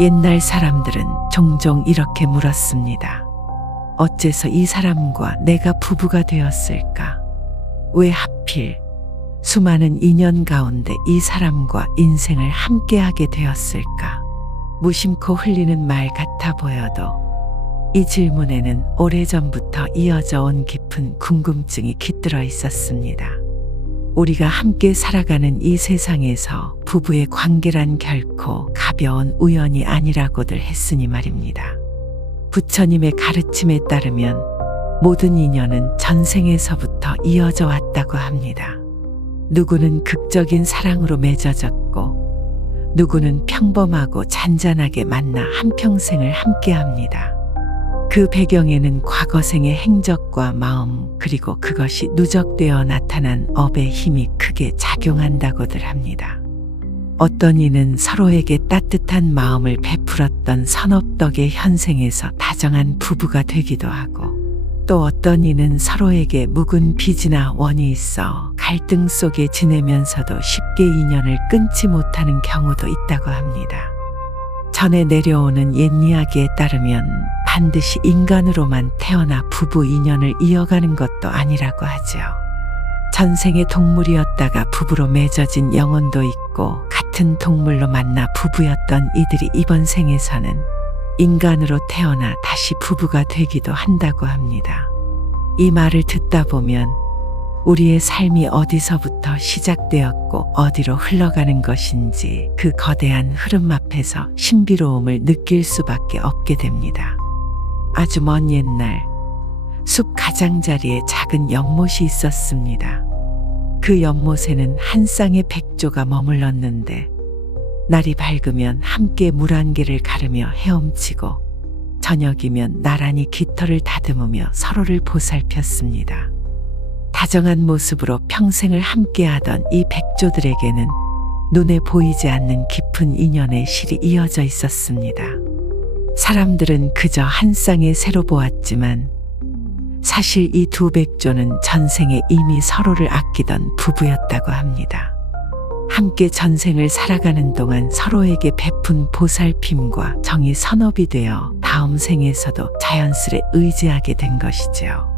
옛날 사람들은 종종 이렇게 물었습니다. 어째서 이 사람과 내가 부부가 되었을까? 왜 하필 수많은 인연 가운데 이 사람과 인생을 함께하게 되었을까? 무심코 흘리는 말 같아 보여도 이 질문에는 오래전부터 이어져 온 깊은 궁금증이 깃들어 있었습니다. 우리가 함께 살아가는 이 세상에서 부부의 관계란 결코 가벼운 우연이 아니라고들 했으니 말입니다. 부처님의 가르침에 따르면 모든 인연은 전생에서부터 이어져 왔다고 합니다. 누구는 극적인 사랑으로 맺어졌고 누구는 평범하고 잔잔하게 만나 한평생을 함께합니다. 그 배경에는 과거생의 행적과 마음 그리고 그것이 누적되어 나타난 업의 힘이 크게 작용한다고들 합니다. 어떤 이는 서로에게 따뜻한 마음을 베풀었던 선업 덕에 현생에서 다정한 부부가 되기도 하고 또 어떤 이는 서로에게 묵은 빚이나 원이 있어 갈등 속에 지내면서도 쉽게 인연을 끊지 못하는 경우도 있다고 합니다. 전해 내려오는 옛 이야기에 따르면 반드시 인간으로만 태어나 부부 인연을 이어가는 것도 아니라고 하죠. 전생에 동물이었다가 부부로 맺어진 영혼도 있고 같은 동물로 만나 부부였던 이들이 이번 생에서는 인간으로 태어나 다시 부부가 되기도 한다고 합니다. 이 말을 듣다 보면 우리의 삶이 어디서부터 시작되었고 어디로 흘러가는 것인지 그 거대한 흐름 앞에서 신비로움을 느낄 수밖에 없게 됩니다. 아주 먼 옛날 숲 가장자리에 작은 연못이 있었습니다. 그 연못에는 한 쌍의 백조가 머물렀는데 날이 밝으면 함께 물 한 개를 가르며 헤엄치고 저녁이면 나란히 깃털을 다듬으며 서로를 보살폈습니다. 다정한 모습으로 평생을 함께하던 이 백조들에게는 눈에 보이지 않는 깊은 인연의 실이 이어져 있었습니다. 사람들은 그저 한 쌍의 새로 보았지만 사실 이 두 백조는 전생에 이미 서로를 아끼던 부부였다고 합니다. 함께 전생을 살아가는 동안 서로에게 베푼 보살핌과 정이 선업이 되어 다음 생에서도 자연스레 의지하게 된 것이죠.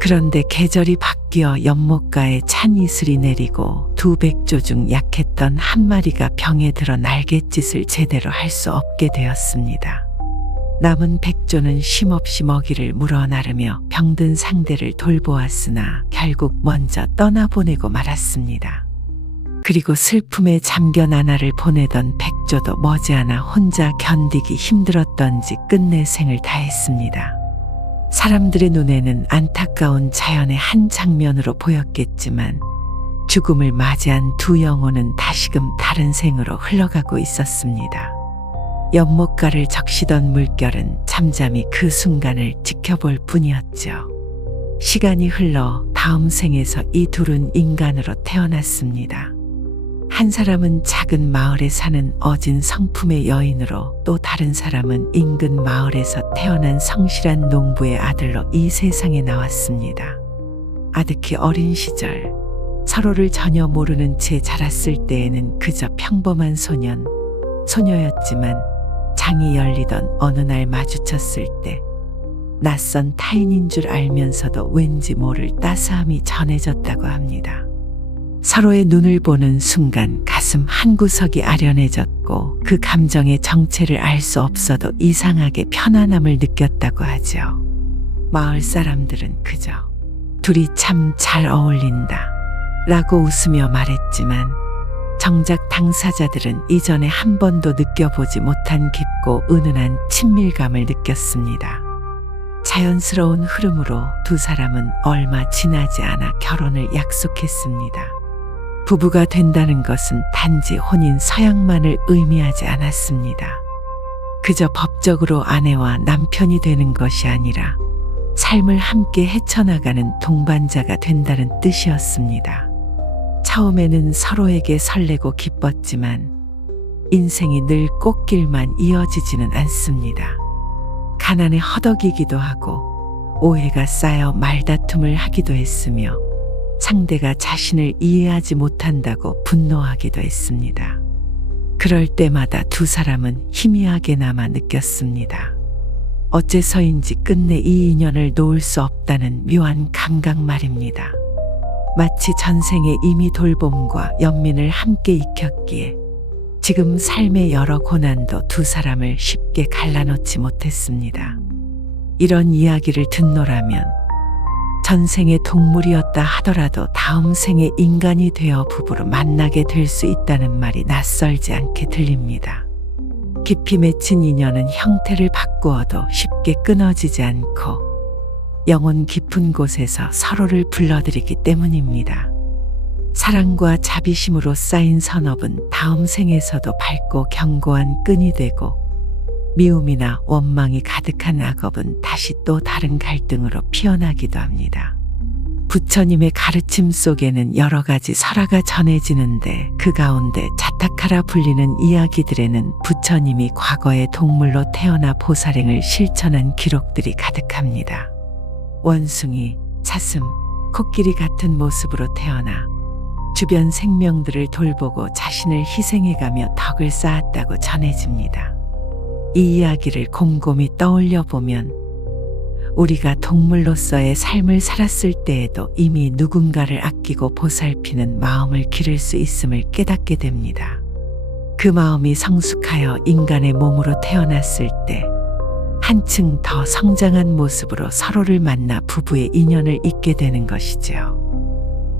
그런데 계절이 바뀌어 연못가에 찬 이슬이 내리고 두 백조 중 약했던 한 마리가 병에 들어 날갯짓을 제대로 할 수 없게 되었습니다. 남은 백조는 쉼없이 먹이를 물어 나르며 병든 상대를 돌보았으나 결국 먼저 떠나보내고 말았습니다. 그리고 슬픔에 잠겨 나날을 보내던 백조도 머지않아 혼자 견디기 힘들었던지 끝내 생을 다했습니다. 사람들의 눈에는 안타까운 자연의 한 장면으로 보였겠지만 죽음을 맞이한 두 영혼은 다시금 다른 생으로 흘러가고 있었습니다. 연못가를 적시던 물결은 잠잠히 그 순간을 지켜볼 뿐이었죠. 시간이 흘러 다음 생에서 이 둘은 인간으로 태어났습니다. 한 사람은 작은 마을에 사는 어진 성품의 여인으로 또 다른 사람은 인근 마을에서 태어난 성실한 농부의 아들로 이 세상에 나왔습니다. 아득히 어린 시절 서로를 전혀 모르는 채 자랐을 때에는 그저 평범한 소녀였지만 장이 열리던 어느 날 마주쳤을 때 낯선 타인인 줄 알면서도 왠지 모를 따스함이 전해졌다고 합니다. 서로의 눈을 보는 순간 가슴 한구석이 아련해졌고 그 감정의 정체를 알 수 없어도 이상하게 편안함을 느꼈다고 하죠. 마을 사람들은 그저 둘이 참 잘 어울린다 라고 웃으며 말했지만 정작 당사자들은 이전에 한 번도 느껴보지 못한 깊고 은은한 친밀감을 느꼈습니다. 자연스러운 흐름으로 두 사람은 얼마 지나지 않아 결혼을 약속했습니다. 부부가 된다는 것은 단지 혼인 서약만을 의미하지 않았습니다. 그저 법적으로 아내와 남편이 되는 것이 아니라 삶을 함께 헤쳐나가는 동반자가 된다는 뜻이었습니다. 처음에는 서로에게 설레고 기뻤지만 인생이 늘 꽃길만 이어지지는 않습니다. 가난에 허덕이기도 하고 오해가 쌓여 말다툼을 하기도 했으며 상대가 자신을 이해하지 못한다고 분노하기도 했습니다. 그럴 때마다 두 사람은 희미하게나마 느꼈습니다. 어째서인지 끝내 이 인연을 놓을 수 없다는 묘한 감각 말입니다. 마치 전생에 이미 돌봄과 연민을 함께 익혔기에 지금 삶의 여러 고난도 두 사람을 쉽게 갈라놓지 못했습니다. 이런 이야기를 듣노라면 전생에 동물이었다 하더라도 다음 생에 인간이 되어 부부로 만나게 될 수 있다는 말이 낯설지 않게 들립니다. 깊이 맺힌 인연은 형태를 바꾸어도 쉽게 끊어지지 않고 영혼 깊은 곳에서 서로를 불러들이기 때문입니다. 사랑과 자비심으로 쌓인 선업은 다음 생에서도 밝고 견고한 끈이 되고 미움이나 원망이 가득한 악업은 다시 또 다른 갈등으로 피어나기도 합니다. 부처님의 가르침 속에는 여러 가지 설화가 전해지는데 그 가운데 자타카라 불리는 이야기들에는 부처님이 과거에 동물로 태어나 보살행을 실천한 기록들이 가득합니다. 원숭이, 사슴, 코끼리 같은 모습으로 태어나 주변 생명들을 돌보고 자신을 희생해가며 덕을 쌓았다고 전해집니다. 이 이야기를 곰곰이 떠올려 보면 우리가 동물로서의 삶을 살았을 때에도 이미 누군가를 아끼고 보살피는 마음을 기를 수 있음을 깨닫게 됩니다. 그 마음이 성숙하여 인간의 몸으로 태어났을 때 한층 더 성장한 모습으로 서로를 만나 부부의 인연을 잇게 되는 것이죠.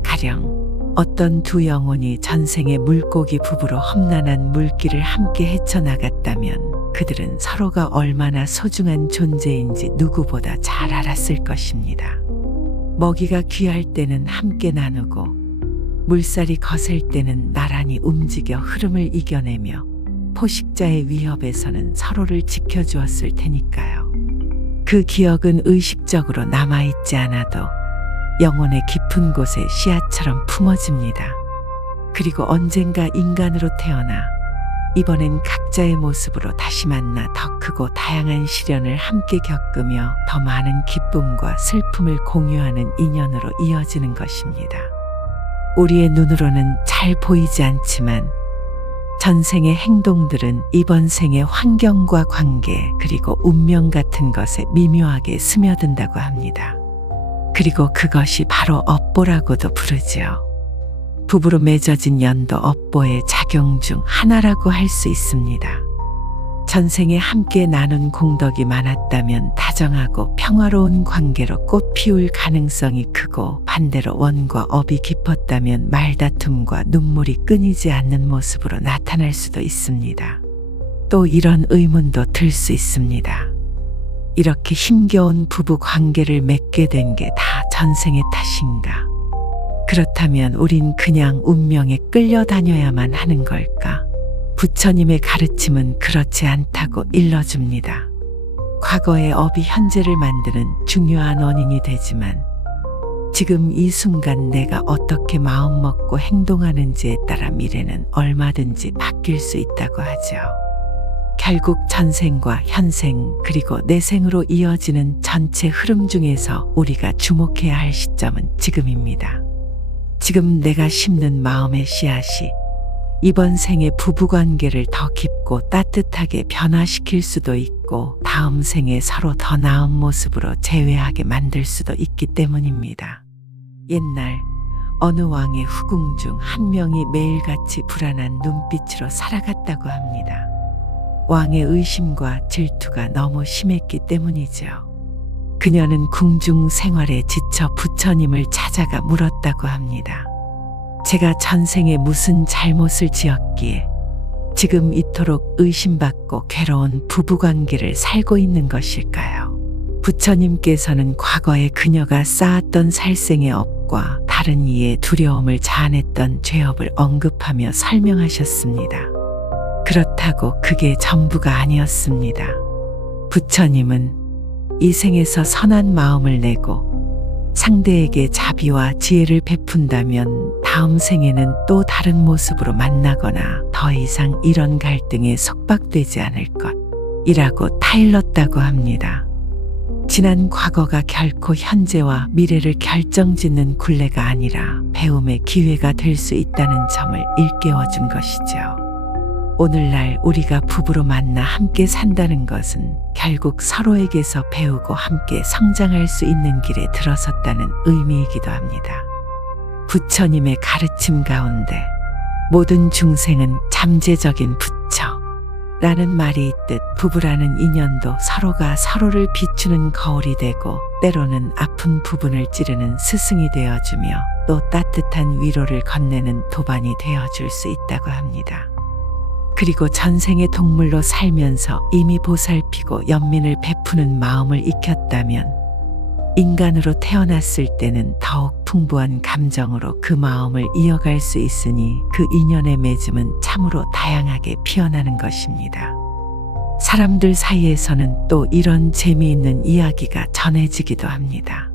가령 어떤 두 영혼이 전생의 물고기 부부로 험난한 물길을 함께 헤쳐나갔다면 그들은 서로가 얼마나 소중한 존재인지 누구보다 잘 알았을 것입니다. 먹이가 귀할 때는 함께 나누고 물살이 거셀 때는 나란히 움직여 흐름을 이겨내며 포식자의 위협에서는 서로를 지켜주었을 테니까요. 그 기억은 의식적으로 남아있지 않아도 영혼의 깊은 곳에 씨앗처럼 품어집니다. 그리고 언젠가 인간으로 태어나 이번엔 각자의 모습으로 다시 만나 더 크고 다양한 시련을 함께 겪으며 더 많은 기쁨과 슬픔을 공유하는 인연으로 이어지는 것입니다. 우리의 눈으로는 잘 보이지 않지만 전생의 행동들은 이번 생의 환경과 관계 그리고 운명 같은 것에 미묘하게 스며든다고 합니다. 그리고 그것이 바로 업보라고도 부르지요. 부부로 맺어진 연도 업보의 작용 중 하나라고 할 수 있습니다. 전생에 함께 나눈 공덕이 많았다면 다정하고 평화로운 관계로 꽃 피울 가능성이 크고 반대로 원과 업이 깊었다면 말다툼과 눈물이 끊이지 않는 모습으로 나타날 수도 있습니다. 또 이런 의문도 들 수 있습니다. 이렇게 힘겨운 부부 관계를 맺게 된 게 다 전생의 탓인가? 그렇다면 우린 그냥 운명에 끌려다녀야만 하는 걸까? 부처님의 가르침은 그렇지 않다고 일러줍니다. 과거의 업이 현재를 만드는 중요한 원인이 되지만 지금 이 순간 내가 어떻게 마음먹고 행동하는지에 따라 미래는 얼마든지 바뀔 수 있다고 하죠. 결국 전생과 현생 그리고 내생으로 이어지는 전체 흐름 중에서 우리가 주목해야 할 시점은 지금입니다. 지금 내가 심는 마음의 씨앗이 이번 생의 부부관계를 더 깊고 따뜻하게 변화시킬 수도 있고 다음 생에 서로 더 나은 모습으로 재회하게 만들 수도 있기 때문입니다. 옛날 어느 왕의 후궁 중 한 명이 매일같이 불안한 눈빛으로 살아갔다고 합니다. 왕의 의심과 질투가 너무 심했기 때문이죠. 그녀는 궁중 생활에 지쳐 부처님을 찾아가 물었다고 합니다. 제가 전생에 무슨 잘못을 지었기에 지금 이토록 의심받고 괴로운 부부관계를 살고 있는 것일까요? 부처님께서는 과거에 그녀가 쌓았던 살생의 업과 다른 이의 두려움을 자아냈던 죄업을 언급하며 설명하셨습니다. 그렇다고 그게 전부가 아니었습니다. 부처님은 이 생에서 선한 마음을 내고 상대에게 자비와 지혜를 베푼다면 다음 생에는 또 다른 모습으로 만나거나 더 이상 이런 갈등에 속박되지 않을 것이라고 타일렀다고 합니다. 지난 과거가 결코 현재와 미래를 결정짓는 굴레가 아니라 배움의 기회가 될 수 있다는 점을 일깨워준 것이죠. 오늘날 우리가 부부로 만나 함께 산다는 것은 결국 서로에게서 배우고 함께 성장할 수 있는 길에 들어섰다는 의미이기도 합니다. 부처님의 가르침 가운데 모든 중생은 잠재적인 부처라는 말이 있듯 부부라는 인연도 서로가 서로를 비추는 거울이 되고 때로는 아픈 부분을 찌르는 스승이 되어주며 또 따뜻한 위로를 건네는 도반이 되어줄 수 있다고 합니다. 그리고 전생의 동물로 살면서 이미 보살피고 연민을 베푸는 마음을 익혔다면 인간으로 태어났을 때는 더욱 풍부한 감정으로 그 마음을 이어갈 수 있으니 그 인연의 맺음은 참으로 다양하게 피어나는 것입니다. 사람들 사이에서는 또 이런 재미있는 이야기가 전해지기도 합니다.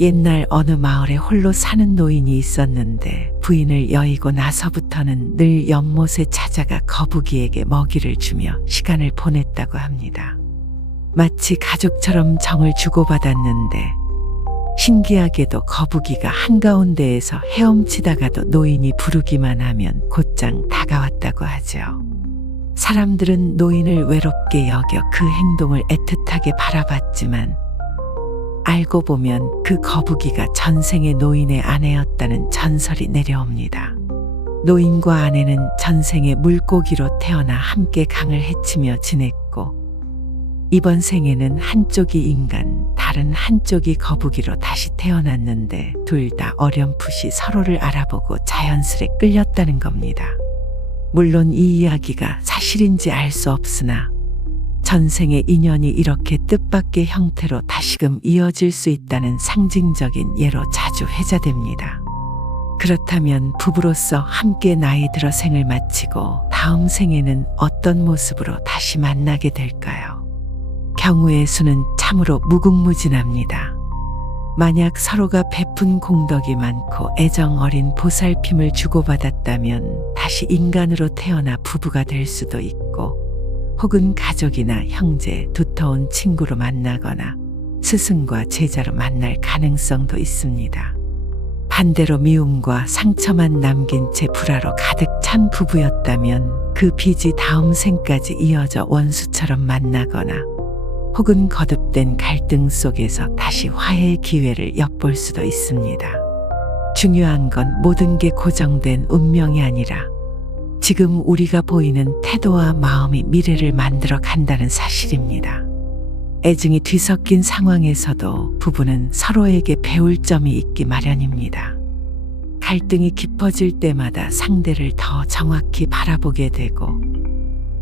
옛날 어느 마을에 홀로 사는 노인이 있었는데 부인을 여의고 나서부터는 늘 연못에 찾아가 거북이에게 먹이를 주며 시간을 보냈다고 합니다. 마치 가족처럼 정을 주고받았는데 신기하게도 거북이가 한가운데에서 헤엄치다가도 노인이 부르기만 하면 곧장 다가왔다고 하죠. 사람들은 노인을 외롭게 여겨 그 행동을 애틋하게 바라봤지만 알고 보면 그 거북이가 전생의 노인의 아내였다는 전설이 내려옵니다. 노인과 아내는 전생의 물고기로 태어나 함께 강을 헤치며 지냈고 이번 생에는 한쪽이 인간, 다른 한쪽이 거북이로 다시 태어났는데 둘 다 어렴풋이 서로를 알아보고 자연스레 끌렸다는 겁니다. 물론 이 이야기가 사실인지 알 수 없으나 전생의 인연이 이렇게 뜻밖의 형태로 다시금 이어질 수 있다는 상징적인 예로 자주 회자됩니다. 그렇다면 부부로서 함께 나이 들어 생을 마치고 다음 생에는 어떤 모습으로 다시 만나게 될까요? 경우의 수는 참으로 무궁무진합니다. 만약 서로가 베푼 공덕이 많고 애정 어린 보살핌을 주고받았다면 다시 인간으로 태어나 부부가 될 수도 있고 혹은 가족이나 형제, 두터운 친구로 만나거나 스승과 제자로 만날 가능성도 있습니다. 반대로 미움과 상처만 남긴 채 불화로 가득 찬 부부였다면 그 빚이 다음 생까지 이어져 원수처럼 만나거나 혹은 거듭된 갈등 속에서 다시 화해의 기회를 엿볼 수도 있습니다. 중요한 건 모든 게 고정된 운명이 아니라 지금 우리가 보이는 태도와 마음이 미래를 만들어 간다는 사실입니다. 애증이 뒤섞인 상황에서도 부부는 서로에게 배울 점이 있기 마련입니다. 갈등이 깊어질 때마다 상대를 더 정확히 바라보게 되고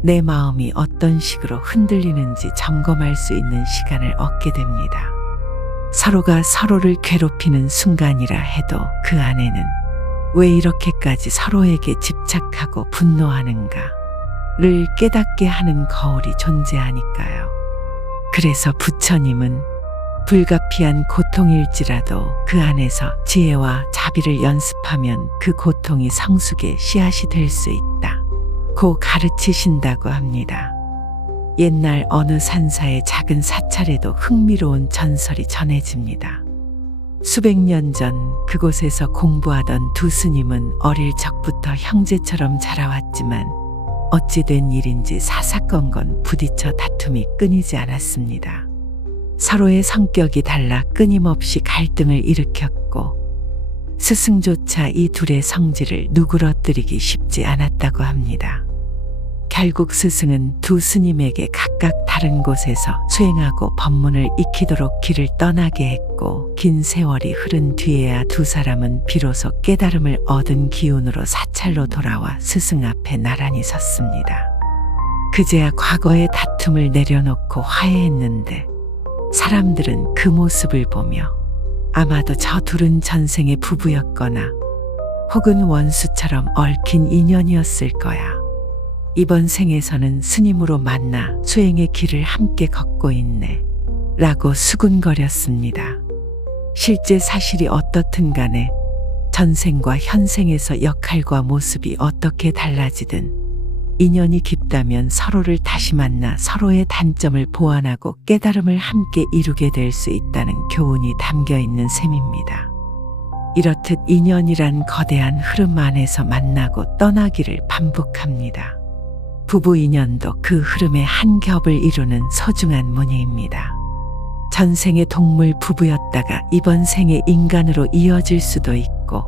내 마음이 어떤 식으로 흔들리는지 점검할 수 있는 시간을 얻게 됩니다. 서로가 서로를 괴롭히는 순간이라 해도 그 안에는 왜 이렇게까지 서로에게 집착하고 분노하는가를 깨닫게 하는 거울이 존재하니까요. 그래서 부처님은 불가피한 고통일지라도 그 안에서 지혜와 자비를 연습하면 그 고통이 성숙의 씨앗이 될 수 있다 고 가르치신다고 합니다. 옛날 어느 산사의 작은 사찰에도 흥미로운 전설이 전해집니다. 수백 년 전 그곳에서 공부하던 두 스님은 어릴 적부터 형제처럼 자라왔지만 어찌된 일인지 사사건건 부딪혀 다툼이 끊이지 않았습니다. 서로의 성격이 달라 끊임없이 갈등을 일으켰고 스승조차 이 둘의 성질을 누그러뜨리기 쉽지 않았다고 합니다. 결국 스승은 두 스님에게 각각 다른 곳에서 수행하고 법문을 익히도록 길을 떠나게 했고 긴 세월이 흐른 뒤에야 두 사람은 비로소 깨달음을 얻은 기운으로 사찰로 돌아와 스승 앞에 나란히 섰습니다. 그제야 과거의 다툼을 내려놓고 화해했는데 사람들은 그 모습을 보며 아마도 저 둘은 전생의 부부였거나 혹은 원수처럼 얽힌 인연이었을 거야. 이번 생에서는 스님으로 만나 수행의 길을 함께 걷고 있네 라고 수군거렸습니다. 실제 사실이 어떻든 간에 전생과 현생에서 역할과 모습이 어떻게 달라지든 인연이 깊다면 서로를 다시 만나 서로의 단점을 보완하고 깨달음을 함께 이루게 될 수 있다는 교훈이 담겨 있는 셈입니다. 이렇듯 인연이란 거대한 흐름 안에서 만나고 떠나기를 반복합니다. 부부 인연도 그 흐름의 한 겹을 이루는 소중한 무늬입니다. 전생의 동물 부부였다가 이번 생의 인간으로 이어질 수도 있고,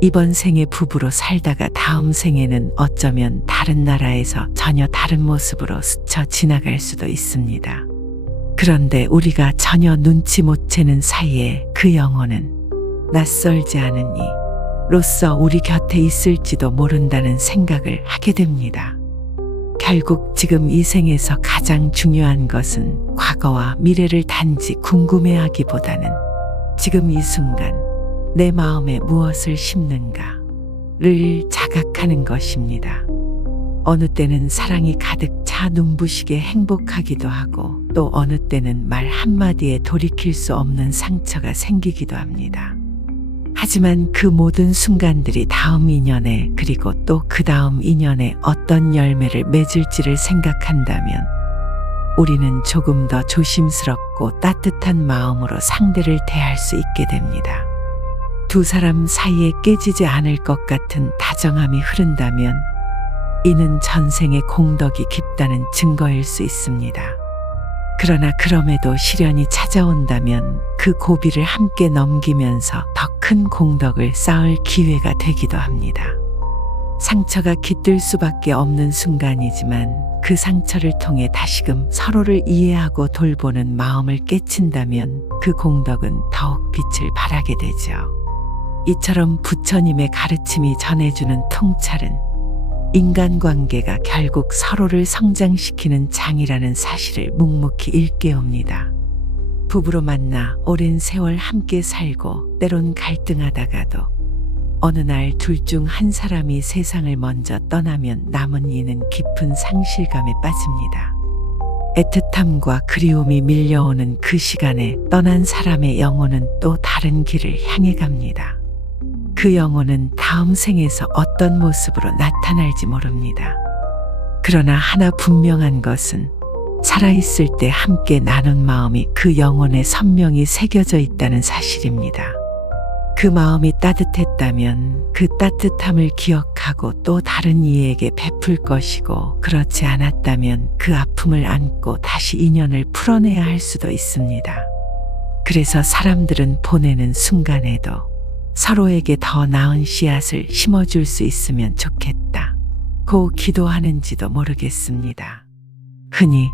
이번 생의 부부로 살다가 다음 생에는 어쩌면 다른 나라에서 전혀 다른 모습으로 스쳐 지나갈 수도 있습니다. 그런데 우리가 전혀 눈치 못 채는 사이에 그 영혼은 낯설지 않은 이로서 우리 곁에 있을지도 모른다는 생각을 하게 됩니다. 결국 지금 이 생에서 가장 중요한 것은 과거와 미래를 단지 궁금해하기보다는 지금 이 순간 내 마음에 무엇을 심는가를 자각하는 것입니다. 어느 때는 사랑이 가득 차 눈부시게 행복하기도 하고, 또 어느 때는 말 한마디에 돌이킬 수 없는 상처가 생기기도 합니다. 하지만 그 모든 순간들이 다음 인연에, 그리고 또 그 다음 인연에 어떤 열매를 맺을지를 생각한다면 우리는 조금 더 조심스럽고 따뜻한 마음으로 상대를 대할 수 있게 됩니다. 두 사람 사이에 깨지지 않을 것 같은 다정함이 흐른다면 이는 전생의 공덕이 깊다는 증거일 수 있습니다. 그러나 그럼에도 시련이 찾아온다면 그 고비를 함께 넘기면서 더 큰 공덕을 쌓을 기회가 되기도 합니다. 상처가 깃들 수밖에 없는 순간이지만 그 상처를 통해 다시금 서로를 이해하고 돌보는 마음을 깨친다면 그 공덕은 더욱 빛을 발하게 되죠. 이처럼 부처님의 가르침이 전해주는 통찰은 인간관계가 결국 서로를 성장시키는 장이라는 사실을 묵묵히 일깨웁니다. 부부로 만나 오랜 세월 함께 살고 때론 갈등하다가도 어느 날 둘 중 한 사람이 세상을 먼저 떠나면 남은 이는 깊은 상실감에 빠집니다. 애틋함과 그리움이 밀려오는 그 시간에 떠난 사람의 영혼은 또 다른 길을 향해 갑니다. 그 영혼은 다음 생에서 어떤 모습으로 나타날지 모릅니다. 그러나 하나 분명한 것은 살아있을 때 함께 나눈 마음이 그 영혼에 선명히 새겨져 있다는 사실입니다. 그 마음이 따뜻했다면 그 따뜻함을 기억하고 또 다른 이에게 베풀 것이고, 그렇지 않았다면 그 아픔을 안고 다시 인연을 풀어내야 할 수도 있습니다. 그래서 사람들은 보내는 순간에도 서로에게 더 나은 씨앗을 심어줄 수 있으면 좋겠다고 기도하는지도 모르겠습니다. 흔히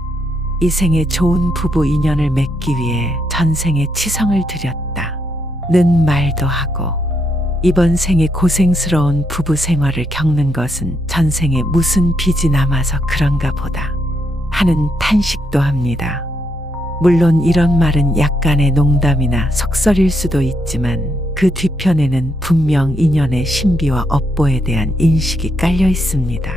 이 생에 좋은 부부 인연을 맺기 위해 전생에 치성을 드렸다는 말도 하고, 이번 생에 고생스러운 부부 생활을 겪는 것은 전생에 무슨 빚이 남아서 그런가 보다 하는 탄식도 합니다. 물론 이런 말은 약간의 농담이나 속설일 수도 있지만 그 뒤편에는 분명 인연의 신비와 업보에 대한 인식이 깔려 있습니다.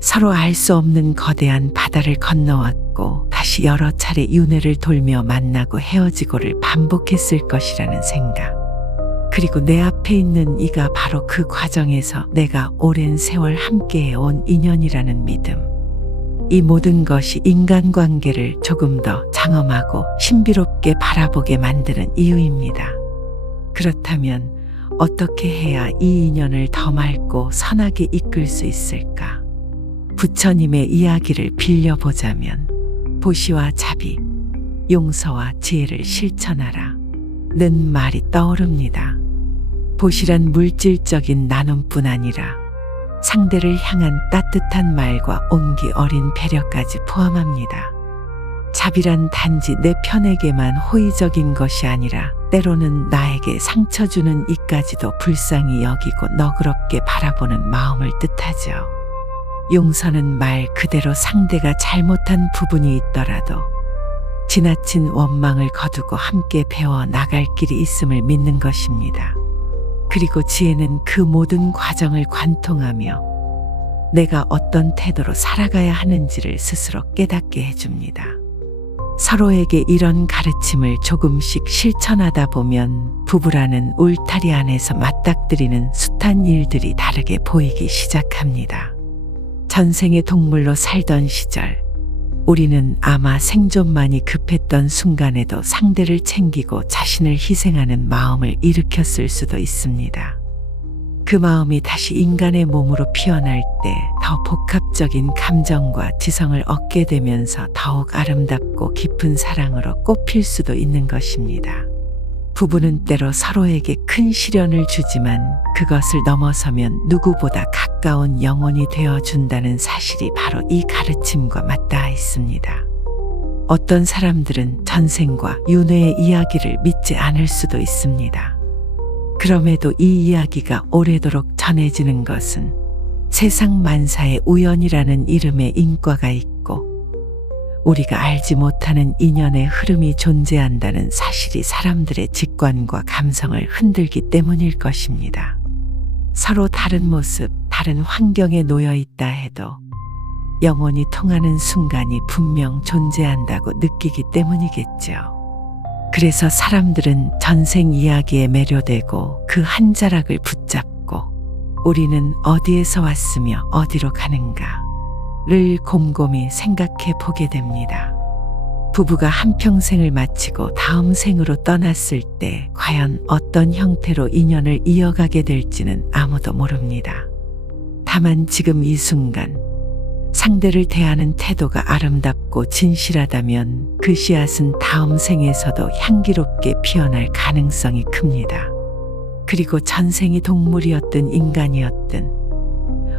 서로 알 수 없는 거대한 바다를 건너왔고 다시 여러 차례 윤회를 돌며 만나고 헤어지고를 반복했을 것이라는 생각. 그리고 내 앞에 있는 이가 바로 그 과정에서 내가 오랜 세월 함께해온 인연이라는 믿음. 이 모든 것이 인간관계를 조금 더 장엄하고 신비롭게 바라보게 만드는 이유입니다. 그렇다면 어떻게 해야 이 인연을 더 맑고 선하게 이끌 수 있을까? 부처님의 이야기를 빌려보자면 보시와 자비, 용서와 지혜를 실천하라 는 말이 떠오릅니다. 보시란 물질적인 나눔뿐 아니라 상대를 향한 따뜻한 말과 온기 어린 배려까지 포함합니다. 자비란 단지 내 편에게만 호의적인 것이 아니라 때로는 나에게 상처 주는 이까지도 불쌍히 여기고 너그럽게 바라보는 마음을 뜻하죠. 용서는 말 그대로 상대가 잘못한 부분이 있더라도 지나친 원망을 거두고 함께 배워 나갈 길이 있음을 믿는 것입니다. 그리고 지혜는 그 모든 과정을 관통하며 내가 어떤 태도로 살아가야 하는지를 스스로 깨닫게 해줍니다. 서로에게 이런 가르침을 조금씩 실천하다 보면 부부라는 울타리 안에서 맞닥뜨리는 숱한 일들이 다르게 보이기 시작합니다. 전생의 동물로 살던 시절, 우리는 아마 생존만이 급했던 순간에도 상대를 챙기고 자신을 희생하는 마음을 일으켰을 수도 있습니다. 그 마음이 다시 인간의 몸으로 피어날 때 더 복합적인 감정과 지성을 얻게 되면서 더욱 아름답고 깊은 사랑으로 꽃필 수도 있는 것입니다. 부부는 때로 서로에게 큰 시련을 주지만 그것을 넘어서면 누구보다 가까운 영혼이 되어준다는 사실이 바로 이 가르침과 맞닿아 있습니다. 어떤 사람들은 전생과 윤회의 이야기를 믿지 않을 수도 있습니다. 그럼에도 이 이야기가 오래도록 전해지는 것은 세상 만사의 우연이라는 이름의 인과가 있고 우리가 알지 못하는 인연의 흐름이 존재한다는 사실이 사람들의 직관과 감성을 흔들기 때문일 것입니다. 서로 다른 모습, 다른 환경에 놓여 있다 해도 영혼이 통하는 순간이 분명 존재한다고 느끼기 때문이겠죠. 그래서 사람들은 전생 이야기에 매료되고 그 한 자락을 붙잡고 우리는 어디에서 왔으며 어디로 가는가를 곰곰이 생각해 보게 됩니다. 부부가 한평생을 마치고 다음 생으로 떠났을 때 과연 어떤 형태로 인연을 이어가게 될지는 아무도 모릅니다. 다만 지금 이 순간 상대를 대하는 태도가 아름답고 진실하다면 그 씨앗은 다음 생에서도 향기롭게 피어날 가능성이 큽니다. 그리고 전생이 동물이었든 인간이었든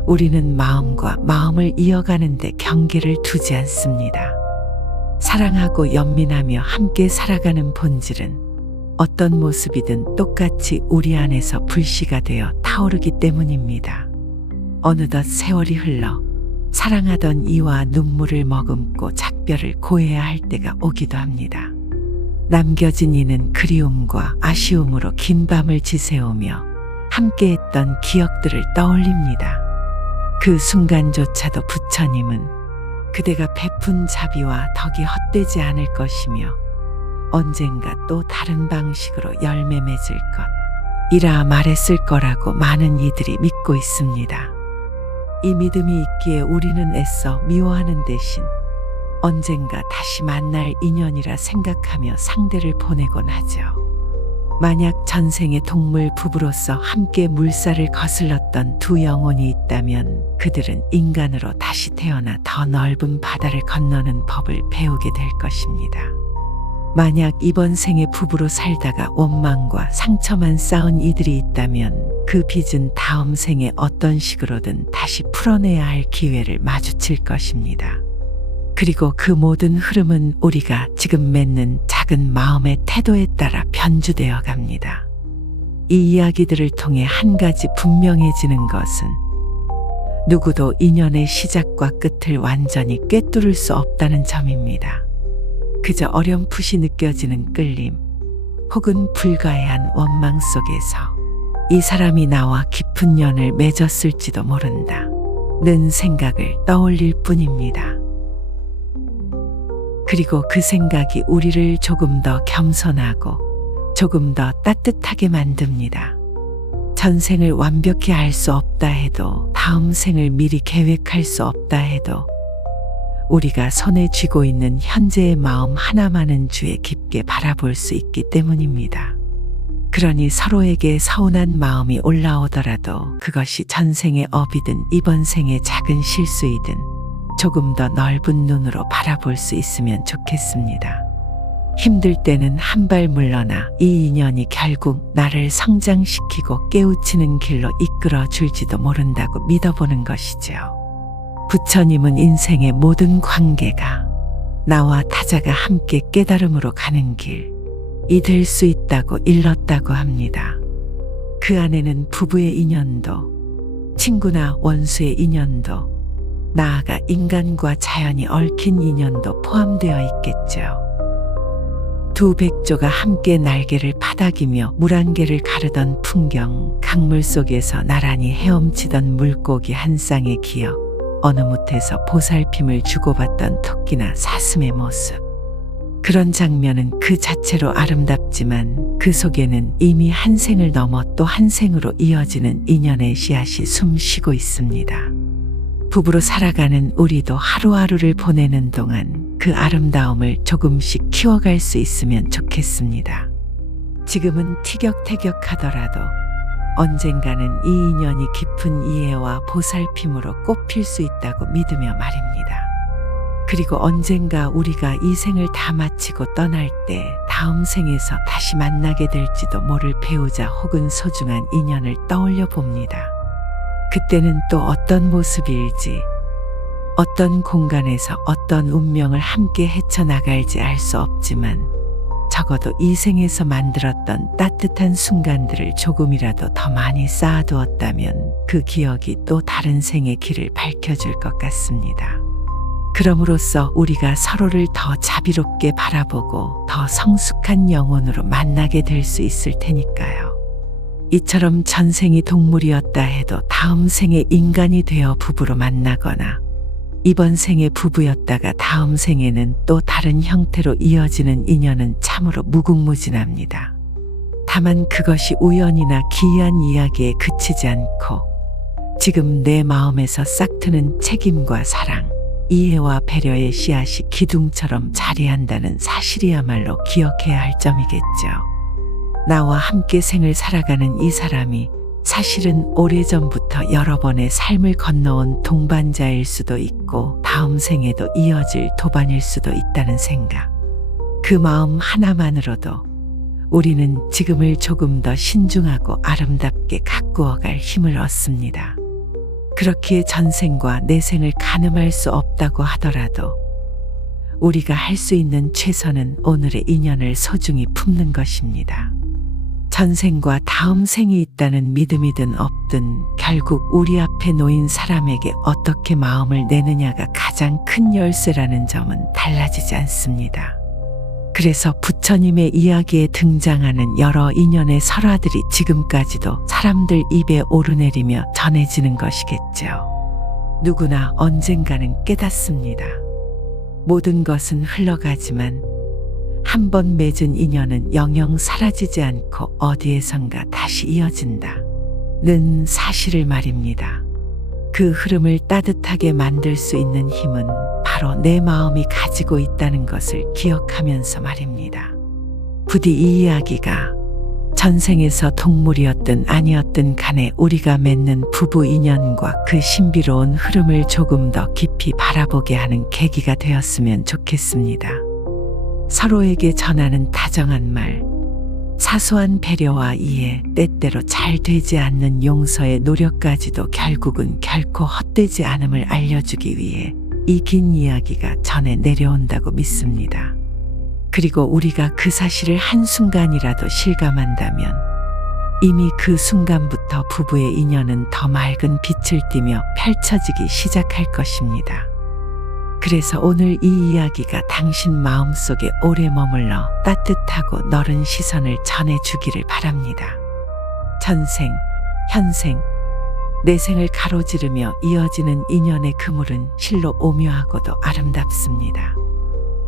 우리는 마음과 마음을 이어가는 데 경계를 두지 않습니다. 사랑하고 연민하며 함께 살아가는 본질은 어떤 모습이든 똑같이 우리 안에서 불씨가 되어 타오르기 때문입니다. 어느덧 세월이 흘러 사랑하던 이와 눈물을 머금고 작별을 고해야 할 때가 오기도 합니다. 남겨진 이는 그리움과 아쉬움으로 긴 밤을 지새우며 함께했던 기억들을 떠올립니다. 그 순간조차도 부처님은 그대가 베푼 자비와 덕이 헛되지 않을 것이며 언젠가 또 다른 방식으로 열매 맺을 것 이라 말했을 거라고 많은 이들이 믿고 있습니다. 이 믿음이 있기에 우리는 애써 미워하는 대신 언젠가 다시 만날 인연이라 생각하며 상대를 보내곤 하죠. 만약 전생의 동물 부부로서 함께 물살을 거슬렀던 두 영혼이 있다면 그들은 인간으로 다시 태어나 더 넓은 바다를 건너는 법을 배우게 될 것입니다. 만약 이번 생에 부부로 살다가 원망과 상처만 쌓은 이들이 있다면 그 빚은 다음 생에 어떤 식으로든 다시 풀어내야 할 기회를 마주칠 것입니다. 그리고 그 모든 흐름은 우리가 지금 맺는 작은 마음의 태도에 따라 변주되어 갑니다. 이 이야기들을 통해 한 가지 분명해지는 것은 누구도 인연의 시작과 끝을 완전히 꿰뚫을 수 없다는 점입니다. 그저 어렴풋이 느껴지는 끌림 혹은 불가해한 원망 속에서 이 사람이 나와 깊은 연을 맺었을지도 모른다는 생각을 떠올릴 뿐입니다. 그리고 그 생각이 우리를 조금 더 겸손하고 조금 더 따뜻하게 만듭니다. 전생을 완벽히 알 수 없다 해도 다음 생을 미리 계획할 수 없다 해도 우리가 손에 쥐고 있는 현재의 마음 하나만은 주에 깊게 바라볼 수 있기 때문입니다. 그러니 서로에게 서운한 마음이 올라오더라도 그것이 전생의 업이든 이번 생의 작은 실수이든 조금 더 넓은 눈으로 바라볼 수 있으면 좋겠습니다. 힘들 때는 한 발 물러나 이 인연이 결국 나를 성장시키고 깨우치는 길로 이끌어 줄지도 모른다고 믿어보는 것이죠. 부처님은 인생의 모든 관계가 나와 타자가 함께 깨달음으로 가는 길이 될 수 있다고 일렀다고 합니다. 그 안에는 부부의 인연도 친구나 원수의 인연도 나아가 인간과 자연이 얽힌 인연도 포함되어 있겠죠. 두 백조가 함께 날개를 파닥이며 물안개를 가르던 풍경, 강물 속에서 나란히 헤엄치던 물고기 한 쌍의 기억, 어느 못에서 보살핌을 주고받던 토끼나 사슴의 모습. 그런 장면은 그 자체로 아름답지만 그 속에는 이미 한 생을 넘어 또 한 생으로 이어지는 인연의 씨앗이 숨쉬고 있습니다. 부부로 살아가는 우리도 하루하루를 보내는 동안 그 아름다움을 조금씩 키워갈 수 있으면 좋겠습니다. 지금은 티격태격하더라도 언젠가는 이 인연이 깊은 이해와 보살핌으로 꽃필 수 있다고 믿으며 말입니다. 그리고 언젠가 우리가 이 생을 다 마치고 떠날 때 다음 생에서 다시 만나게 될지도 모를 배우자 혹은 소중한 인연을 떠올려 봅니다. 그때는 또 어떤 모습일지, 어떤 공간에서 어떤 운명을 함께 헤쳐나갈지 알 수 없지만 적어도 이 생에서 만들었던 따뜻한 순간들을 조금이라도 더 많이 쌓아두었다면 그 기억이 또 다른 생의 길을 밝혀줄 것 같습니다. 그럼으로써 우리가 서로를 더 자비롭게 바라보고 더 성숙한 영혼으로 만나게 될 수 있을 테니까요. 이처럼 전생이 동물이었다 해도 다음 생에 인간이 되어 부부로 만나거나 이번 생에 부부였다가 다음 생에는 또 다른 형태로 이어지는 인연은 참으로 무궁무진합니다. 다만 그것이 우연이나 기이한 이야기에 그치지 않고 지금 내 마음에서 싹트는 책임과 사랑, 이해와 배려의 씨앗이 기둥처럼 자리한다는 사실이야말로 기억해야 할 점이겠죠. 나와 함께 생을 살아가는 이 사람이 사실은 오래전부터 여러 번의 삶을 건너온 동반자일 수도 있고 다음 생에도 이어질 도반일 수도 있다는 생각. 그 마음 하나만으로도 우리는 지금을 조금 더 신중하고 아름답게 가꾸어갈 힘을 얻습니다. 그렇기에 전생과 내생을 가늠할 수 없다고 하더라도 우리가 할 수 있는 최선은 오늘의 인연을 소중히 품는 것입니다. 전생과 다음 생이 있다는 믿음이든 없든 결국 우리 앞에 놓인 사람에게 어떻게 마음을 내느냐가 가장 큰 열쇠라는 점은 달라지지 않습니다. 그래서 부처님의 이야기에 등장하는 여러 인연의 설화들이 지금까지도 사람들 입에 오르내리며 전해지는 것이겠죠. 누구나 언젠가는 깨닫습니다. 모든 것은 흘러가지만 한 번 맺은 인연은 영영 사라지지 않고 어디에선가 다시 이어진다는 사실을 말입니다. 그 흐름을 따뜻하게 만들 수 있는 힘은 바로 내 마음이 가지고 있다는 것을 기억하면서 말입니다. 부디 이 이야기가 전생에서 동물이었든 아니었든 간에 우리가 맺는 부부 인연과 그 신비로운 흐름을 조금 더 깊이 바라보게 하는 계기가 되었으면 좋겠습니다. 서로에게 전하는 다정한 말, 사소한 배려와 이해, 때때로 잘 되지 않는 용서의 노력까지도 결국은 결코 헛되지 않음을 알려주기 위해 이 긴 이야기가 전해 내려온다고 믿습니다. 그리고 우리가 그 사실을 한순간이라도 실감한다면 이미 그 순간부터 부부의 인연은 더 맑은 빛을 띠며 펼쳐지기 시작할 것입니다. 그래서 오늘 이 이야기가 당신 마음속에 오래 머물러 따뜻하고 너른 시선을 전해주기를 바랍니다. 전생, 현생, 내생을 가로지르며 이어지는 인연의 그물은 실로 오묘하고도 아름답습니다.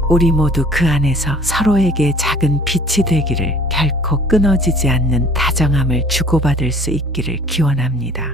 우리 모두 그 안에서 서로에게 작은 빛이 되기를, 결코 끊어지지 않는 다정함을 주고받을 수 있기를 기원합니다.